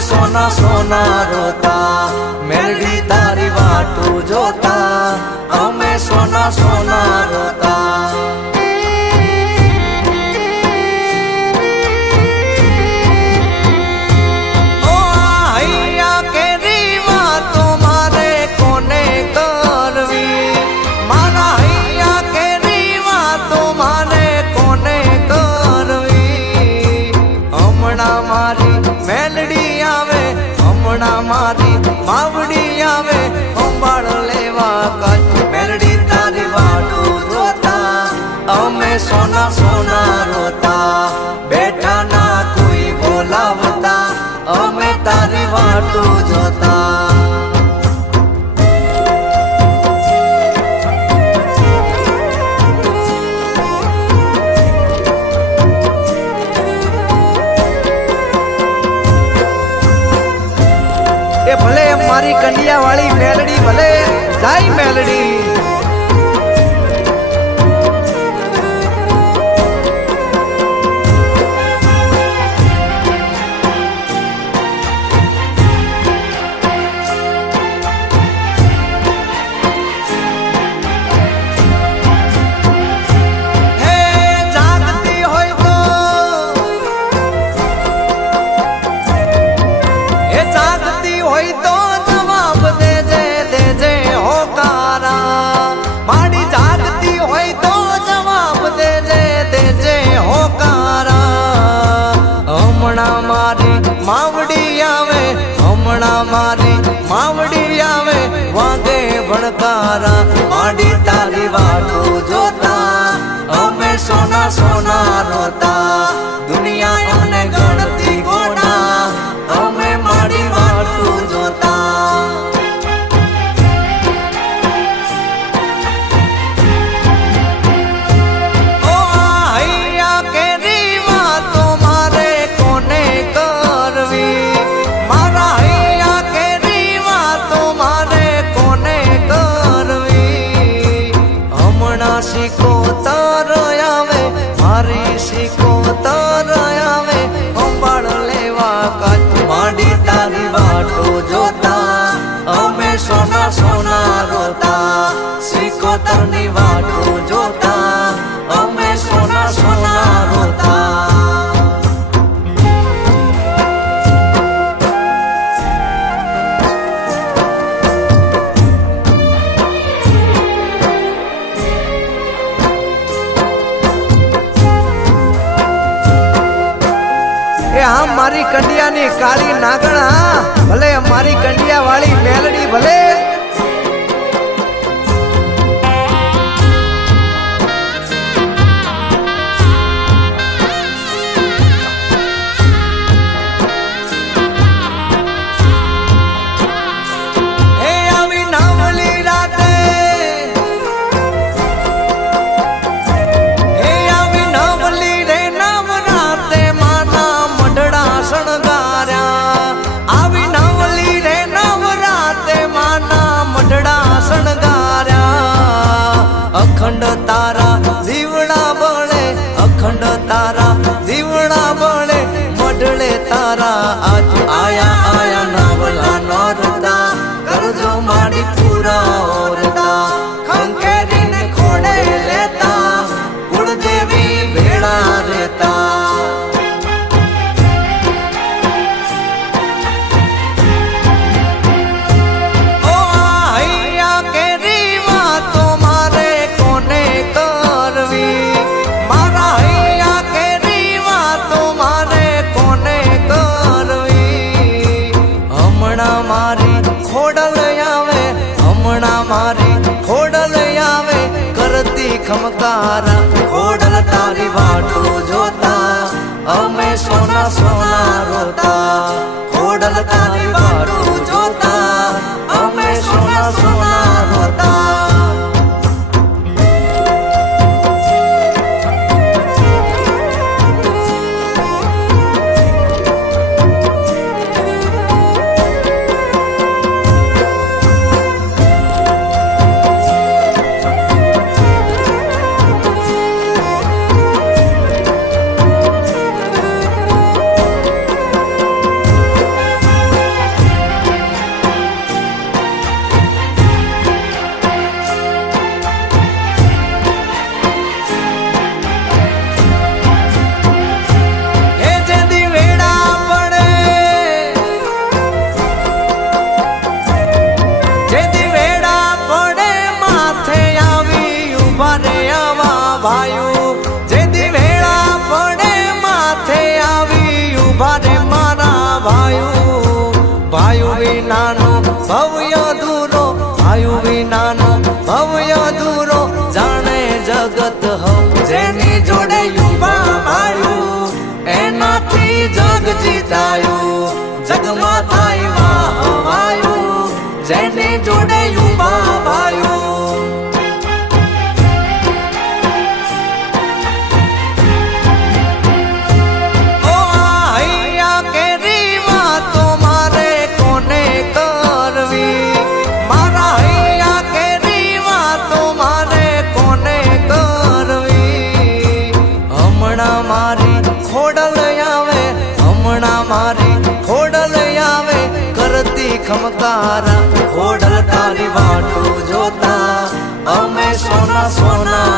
सोना सोना रोता मेलडी तारी वाटू जोता हमें सोना सोना रोता। ओ हैया के रीवा तुम्हारे कोने करवी मारा हैया के रीवा तुम्हारे कोने करवी हमणा मारी मेलडी हमणा मारी मावड़ी आवे संभाळ लेवा कच मेलडी तारी वाटू जोता हमें सोना सोना रोता बेटा ना कोई बोलावता हमें तारी वाटू जोता। भले मारी कंडिया वाली मेलडी भले जाई मेलडी मारी मावड़ी आवे वागे भड़कारा माड़ी तारी वाटू जोता हमें सोना सोना रोता दुनिया हमने गणती गोना हमें माड़ी वाटू जोता। ओ हैया के रीवा तुम्हारे कोने करवी मारा सीखो तर आवे मारी सीखो तर आवे संभाळ लेवा कच माड़ी तारी वाटू जोता हमें सोना सोना रोता सीखो तरनी वाटू जोता हमें सोना सोना रोता। हम मारी कंडिया नी काली नागणा भले मारी कंडिया वाली मेलडी भले शणगार्या आवी नवली रे नवराते माना નવરા ઓરતા ખંખેરીને ખોડે લેતા કુળદેવી ભેળા રહેતા ઓ હૈયા કેરી વાતો મારે કોને કરવી મારા હૈયા કેરી વાતો મારે કોને કરવી હમણાં મારી ખોડલ આવે હમણાં મારી ખોડલ આવે કરતી ખમકારા ખોડલ તારી વાટું જોતા અમે સોના સોના રોતા ખોડલ તારી વાટું જોતા અમે સોના સોના રોતા ભાયુ જેદી વેળા પડે માથે આવી ઉભા રે મારા ભાયુ ભાયુ વિનાનો ભવ્ય દૂરો ભાયુ વિનાનો ભવ્ય દૂરો જાણે જગત હવ જેની જોડે ઉભા ભાયુ એનાથી જગ જીતાયું જગમાં થાય વાહવાયું જેની જોડે ઉભા ભાયુ મારી ખોડલ આવે કરતી ખમકારા ખોડલ તારી વાટું જોતા અમે સોના સોના